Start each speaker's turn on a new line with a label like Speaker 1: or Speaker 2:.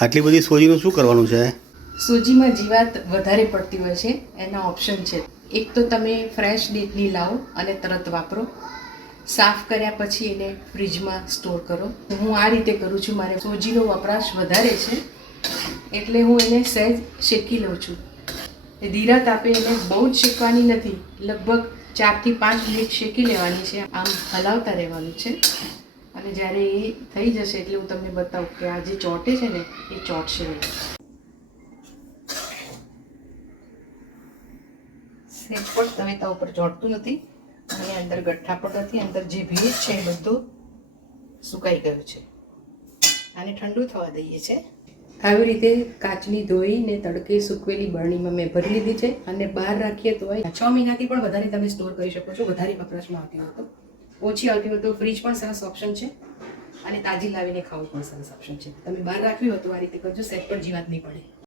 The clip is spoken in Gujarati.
Speaker 1: આટલી બધી સોજીનું શું કરવાનું છે?
Speaker 2: સૂજીમાં જીવાત વધારે પડતી હોય છે, એના ઓપ્શન છે. એક તો તમે ફ્રેશ ડેટની લાવો અને તરત વાપરો. સાફ કર્યા પછી એને ફ્રીજમાં સ્ટોર કરો. હું આ રીતે કરું છું, મારે સોજીનો વપરાશ વધારે છે, એટલે હું એને સહેજ શેકી લઉં છું. ધીરા તાપે એને બહુ જ શેકવાની નથી. લગભગ ચારથી પાંચ મિનિટ શેકી લેવાની છે, આમ હલાવતા રહેવાનું છે. અને જ્યારે એ થઈ જશે એટલે હું તમને બતાવું કે આ જે ચોટે છે ને એ ચોટશે નહીં. પણ તવેતા ઉપર ચોટતું નથી અને અંદર ગઠ્ઠા પણ નથી અંદર જે ભેજ છે એ બધું સુકાઈ ગયું છે. આને ઠંડુ થવા દઈએ છે. આવી રીતે કાચની ધોઈને તડકે સૂકવેલી બરણીમાં મેં ભરી લીધી છે અને બહાર રાખીએ તો છ મહિનાથી પણ વધારે તમે સ્ટોર કરી શકો છો વધારે વપરાશમાં આવતી હોય તો. ઓછી આવતી હોય તો ફ્રીજ પણ સરસ ઓપ્શન છે. અને તાજી લાવીને ખાવું પણ સરસ ઓપ્શન છે. તમે બહાર રાખ્યું તો આ રીતે કરજો સેટ પણ જીવાત નહીં પડે.